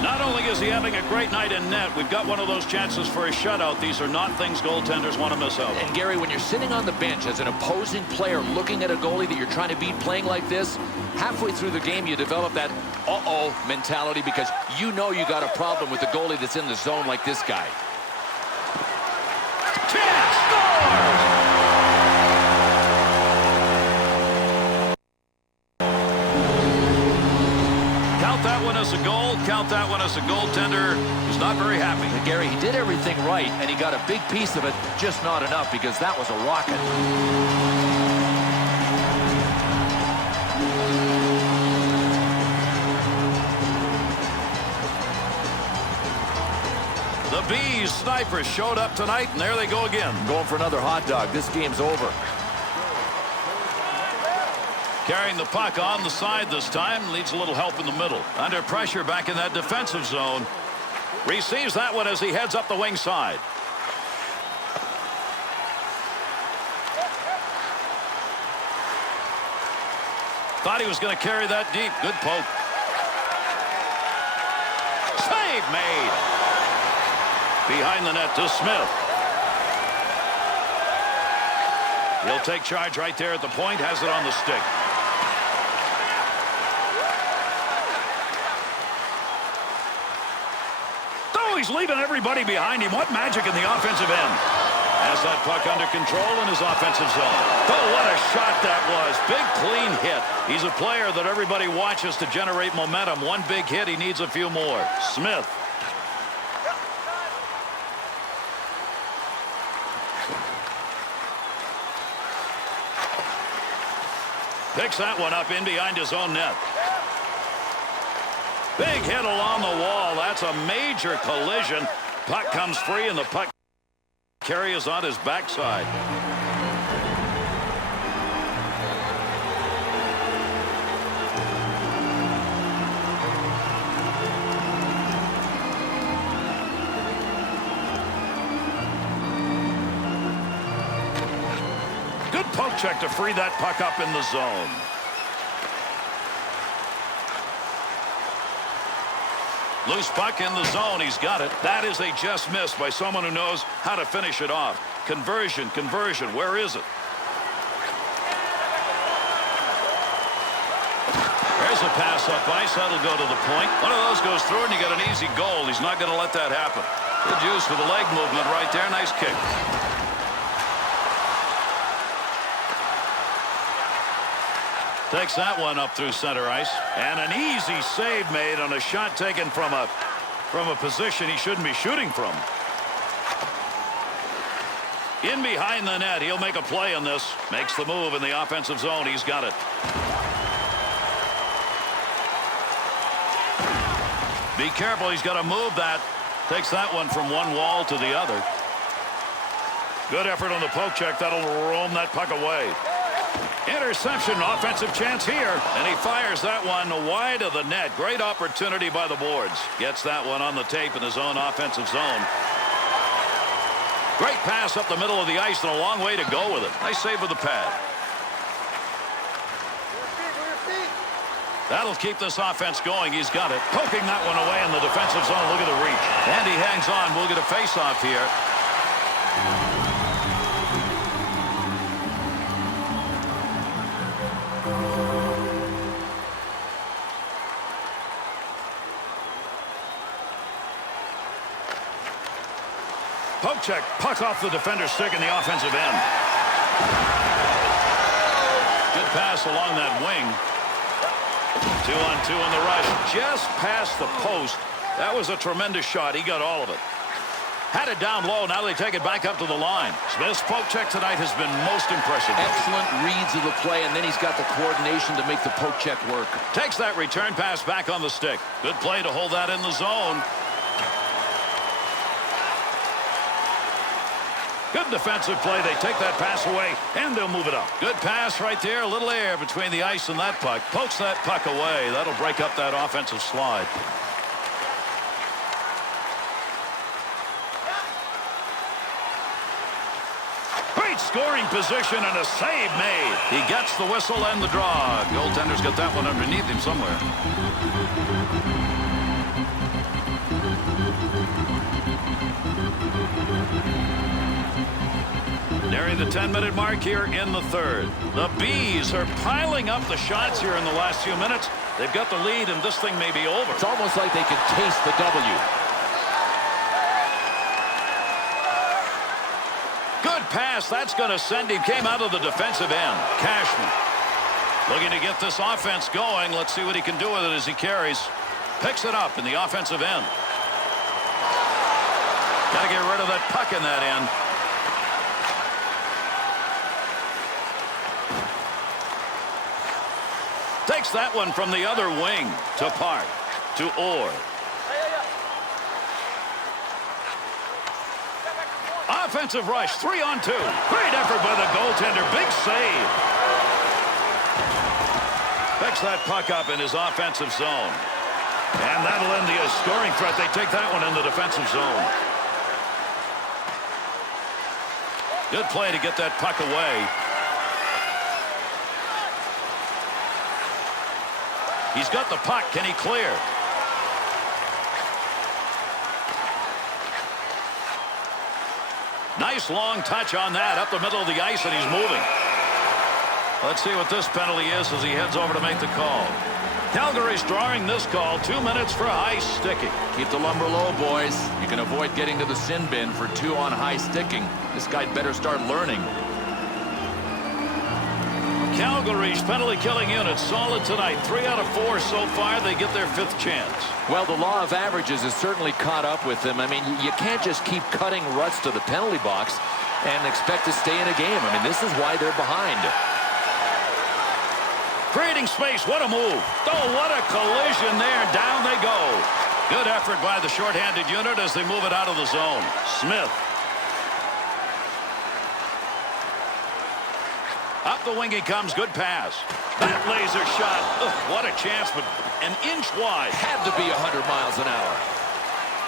Not only is he having a great night in net, we've got one of those chances for a shutout. These are not things goaltenders want to miss out on. And Gary, when you're sitting on the bench as an opposing player looking at a goalie that you're trying to beat playing like this, halfway through the game you develop that uh-oh mentality because you know you got a problem with the goalie that's in the zone like this guy. Chance scores! Count that one as a goal. Count that one as a goaltender who's not very happy. And Gary, he did everything right, and he got a big piece of it, just not enough because that was a rocket. The Bees snipers showed up tonight, and there they go again. Going for another hot dog. This game's over. Carrying the puck on the side this time. Needs a little help in the middle. Under pressure back in that defensive zone. Receives that one as he heads up the wing side. Thought he was going to carry that deep. Good poke. Save made. Behind the net to Smith. He'll take charge right there at the point. Has it on the stick. He's leaving everybody behind him. What magic in the offensive end. Has that puck under control in his offensive zone. Oh, what a shot that was. Big, clean hit. He's a player that everybody watches to generate momentum. One big hit, he needs a few more. Smith. Picks that one up in behind his own net. Big hit along the wall. That's a major collision. Puck comes free, and the puck carries on his backside. Good poke check to free that puck up in the zone. Loose puck in the zone. He's got it. That is a just miss by someone who knows how to finish it off. Conversion, conversion. Where is it? There's a pass up ice. That'll go to the point. One of those goes through, and you got an easy goal. He's not going to let that happen. Good use for the leg movement right there. Nice kick. Takes that one up through center ice. And an easy save made on a shot taken from a position he shouldn't be shooting from. In behind the net. He'll make a play on this. Makes the move in the offensive zone. He's got it. Be careful. He's got to move that. Takes that one from one wall to the other. Good effort on the poke check. That'll roam that puck away. Interception, offensive chance here, and he fires that one wide of the net. Great opportunity by the boards. Gets that one on the tape in his own offensive zone. Great pass up the middle of the ice and a long way to go with it. Nice save with the pad. That'll keep this offense going. He's got it. Poking that one away in the defensive zone. Look at the reach. And he hangs on. We'll get a face-off here. Poke check. Puck off the defender's stick in the offensive end. Good pass along that wing. 2-on-2 in the rush. Just past the post. That was a tremendous shot. He got all of it. Had it down low. Now they take it back up to the line. Smith's poke check tonight has been most impressive. Excellent reads of the play, and then he's got the coordination to make the poke check work. Takes that return pass back on the stick. Good play to hold that in the zone. Good defensive play. They take that pass away, and they'll move it up. Good pass right there. A little air between the ice and that puck. Pokes that puck away. That'll break up that offensive slide. Great scoring position and a save made. He gets the whistle and the draw. Goaltender's got that one underneath him somewhere. Nearing the 10-minute mark here in the third. The Bees are piling up the shots here in the last few minutes. They've got the lead, and this thing may be over. It's almost like they can taste the W. Good pass. That's going to send him. Came out of the defensive end. Cashman looking to get this offense going. Let's see what he can do with it as he carries. Picks it up in the offensive end. Got to get rid of that puck in that end. Takes that one from the other wing to Park, to Orr. Offensive rush, 3-on-2. Great effort by the goaltender. Big save. Picks that puck up in his offensive zone. And that'll end the scoring threat. They take that one in the defensive zone. Good play to get that puck away. He's got the puck. Can he clear? Nice long touch on that up the middle of the ice, and he's moving. Let's see what this penalty is as he heads over to make the call. Calgary's drawing this call. 2 minutes for high sticking. Keep the lumber low, boys. You can avoid getting to the sin bin for 2 on high sticking. This guy better start learning. Calgary's penalty-killing unit solid tonight. 3 out of 4 so far. They get their 5th chance. Well, the law of averages has certainly caught up with them. I mean, you can't just keep cutting ruts to the penalty box and expect to stay in a game. I mean, this is why they're behind. Creating space. What a move. Oh, what a collision there. Down they go. Good effort by the shorthanded unit as they move it out of the zone. Smith. Up the wing he comes. Good pass. That laser shot. Ugh, what a chance, but an inch wide. Had to be 100 miles an hour.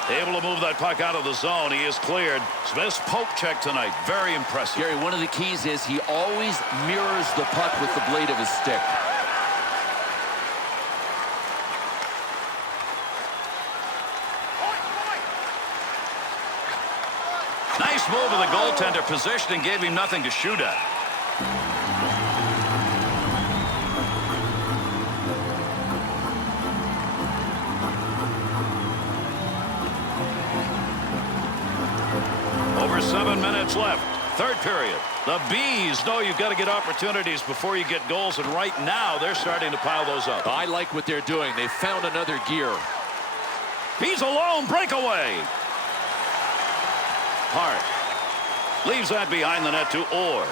Able to move that puck out of the zone. He is cleared. Smith's poke check tonight. Very impressive. Gary, one of the keys is he always mirrors the puck with the blade of his stick. Nice move of the goaltender. Positioning gave him nothing to shoot at. Over 7 minutes left. Third period. The Bees know you've got to get opportunities before you get goals, and right now they're starting to pile those up. I like what they're doing. They found another gear. He's alone. Breakaway. Hart leaves that behind the net to Orr.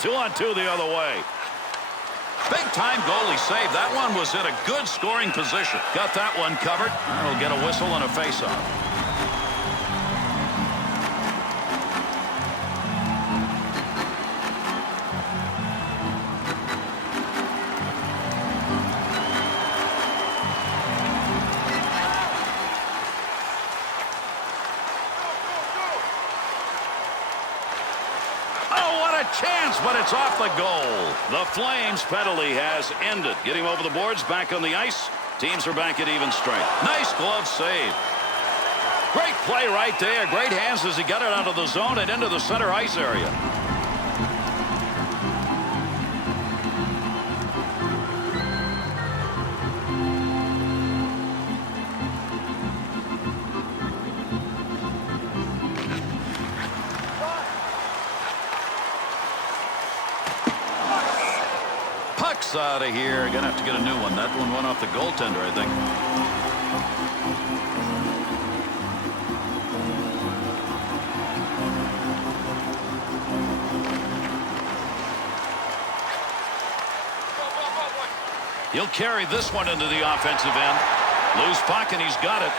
2-on-2 the other way. Big-time goalie save. That one was in a good scoring position. Got that one covered. That'll get a whistle and a face-off. Chance, but it's off the goal. The Flames penalty has ended. Getting over the boards, back on the ice. Teams are back at even strength. Nice glove save. Great play right there. Great hands as he got it out of the zone and into the center ice area. Out of here. Gonna have to get a new one. That one went off the goaltender, I think. He'll carry this one into the offensive end. Loose puck, and he's got it.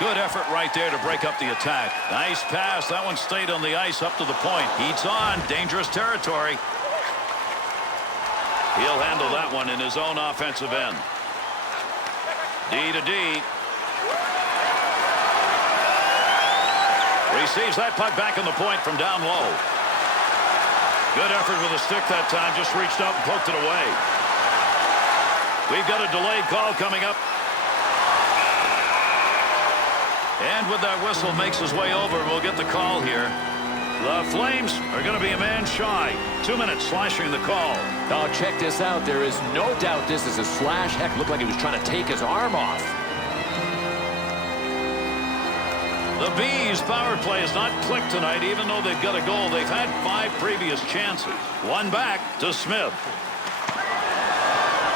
Good effort right there to break up the attack. Nice pass. That one stayed on the ice up to the point. Heats on. Dangerous territory. He'll handle that one in his own offensive end. D to D. Receives that puck back on the point from down low. Good effort with the stick that time. Just reached up and poked it away. We've got a delayed call coming up. And with that whistle makes his way over, we'll get the call here. The Flames are going to be a man shy. 2 minutes slashing the call. Oh, check this out. There is no doubt this is a slash. Heck, looked like he was trying to take his arm off. The Bees' power play has not clicked tonight, even though they've got a goal. They've had 5 previous chances. One back to Smith.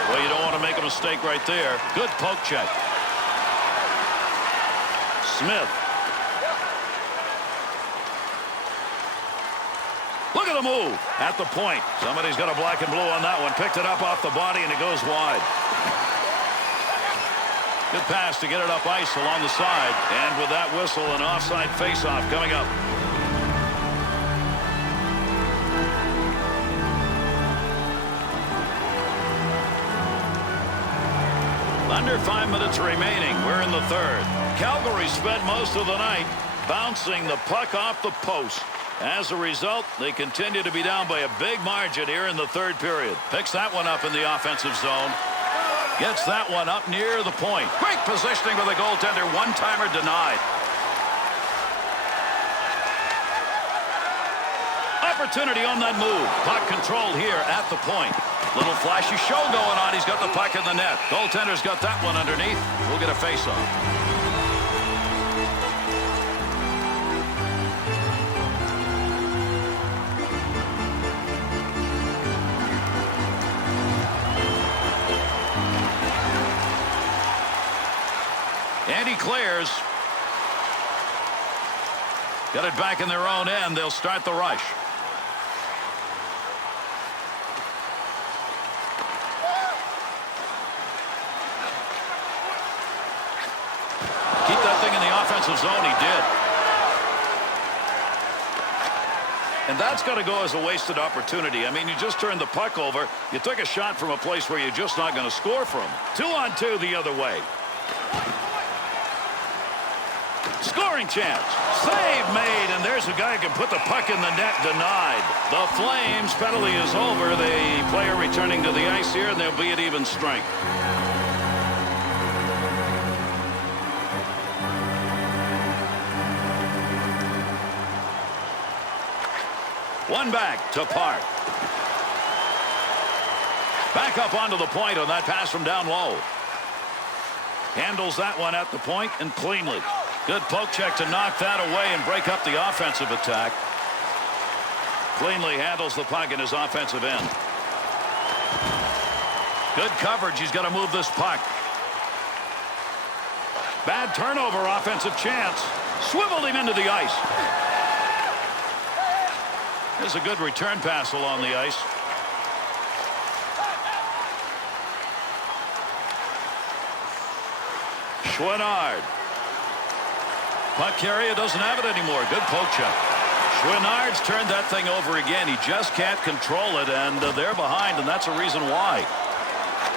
Well, you don't want to make a mistake right there. Good poke check. Smith. Look at the move at the point. Somebody's got a black and blue on that one. Picked it up off the body, and it goes wide. Good pass to get it up ice along the side. And with that whistle, an offside faceoff coming up. Under 5 minutes remaining. We're in the third. Calgary spent most of the night bouncing the puck off the post. As a result, they continue to be down by a big margin here in the third period. Picks that one up in the offensive zone. Gets that one up near the point. Great positioning with the goaltender. One-timer denied. Opportunity on that move. Puck controlled here at the point. Little flashy show going on. He's got the puck in the net. Goaltender's got that one underneath. We'll get a face-off. And he clears. Got it back in their own end. They'll start the rush. Keep that thing in the offensive zone. He did. And that's got to go as a wasted opportunity. I mean, you just turned the puck over. You took a shot from a place where you're just not going to score from. 2-on-2 the other way. Scoring chance. Save made, and there's a guy who can put the puck in the net. Denied. The Flames penalty is over. The player returning to the ice here, and they'll be at even strength. One back to Park. Back up onto the point on that pass from down low. Handles that one at the point and cleanly. Good poke check to knock that away and break up the offensive attack. Cleanly handles the puck in his offensive end. Good coverage. He's got to move this puck. Bad turnover, offensive chance. Swiveled him into the ice. There's a good return pass along the ice. Chouinard. Puck carrier doesn't have it anymore. Good poke check. Chouinard's turned that thing over again. He just can't control it, and they're behind, and that's a reason why.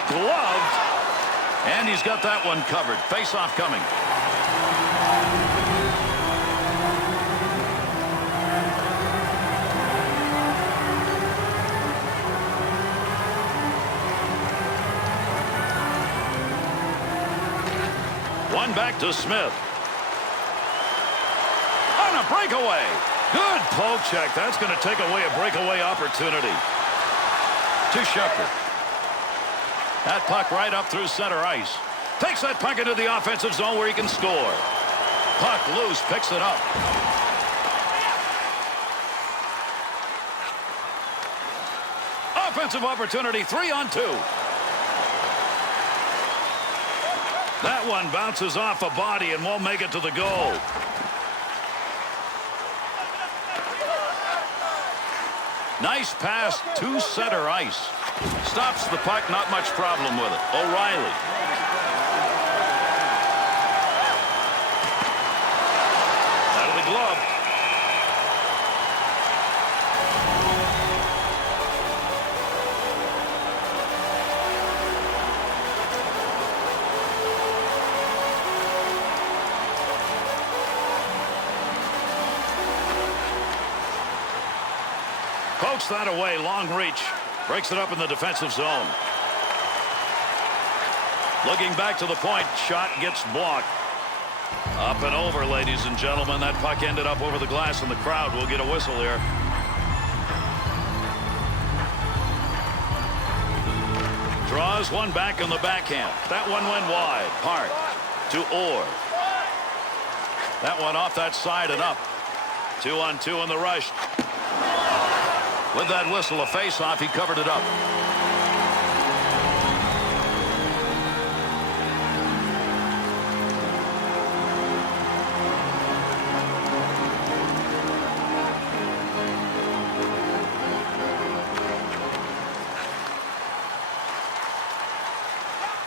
Gloved, and he's got that one covered. Face-off coming. One back to Smith. On a breakaway. Good poke check. That's going to take away a breakaway opportunity. To Shepherd. That puck right up through center ice. Takes that puck into the offensive zone where he can score. Puck loose. Picks it up. Offensive opportunity. 3-on-2. That one bounces off a body and won't make it to the goal. Nice pass to center ice. Stops the puck, not much problem with it. O'Reilly. glove. Pokes that away. Long reach. Breaks it up in the defensive zone. Looking back to the point. Shot gets blocked. Up and over, ladies and gentlemen. That puck ended up over the glass, and the crowd will get a whistle here. Draws one back on the backhand. That one went wide. Hart to Orr. That one off that side and up. 2-on-2 in the rush. With that whistle, a face-off, he covered it up.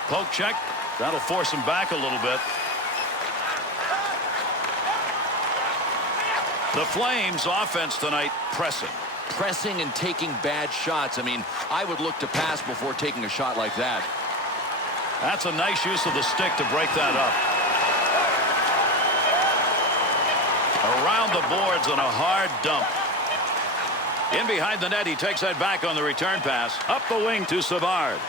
Poke check. That'll force him back a little bit. The Flames' offense tonight, pressing. Pressing and taking bad shots. I mean, I would look to pass before taking a shot like that. That's a nice use of the stick to break that up. Around the boards on a hard dump. In behind the net, he takes that back on the return pass. Up the wing to Savard.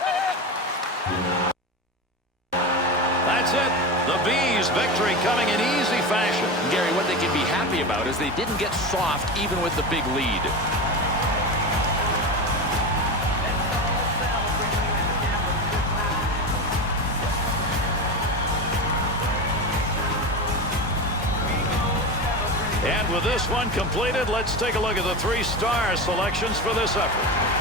That's it. The Bees' victory coming in easy fashion. Gary, what they can be happy about is they didn't get soft even with the big lead. And with this one completed, let's take a look at the 3-star selections for this effort.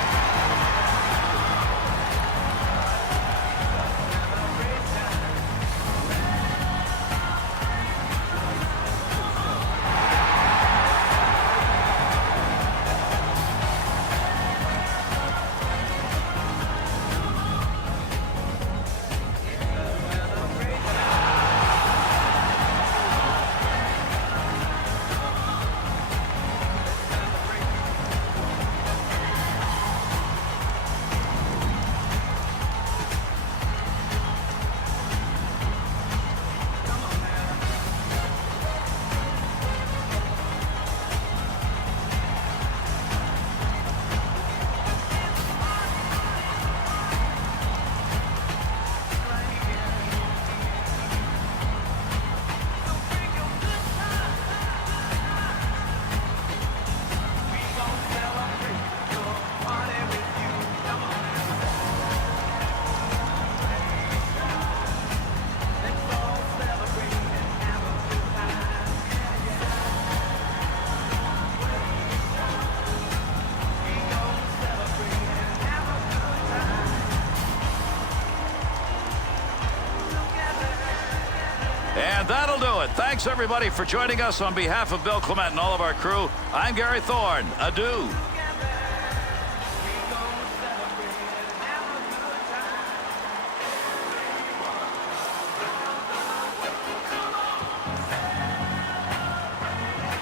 And that'll do it. Thanks, everybody, for joining us. On behalf of Bill Clement and all of our crew, I'm Gary Thorne. Adieu.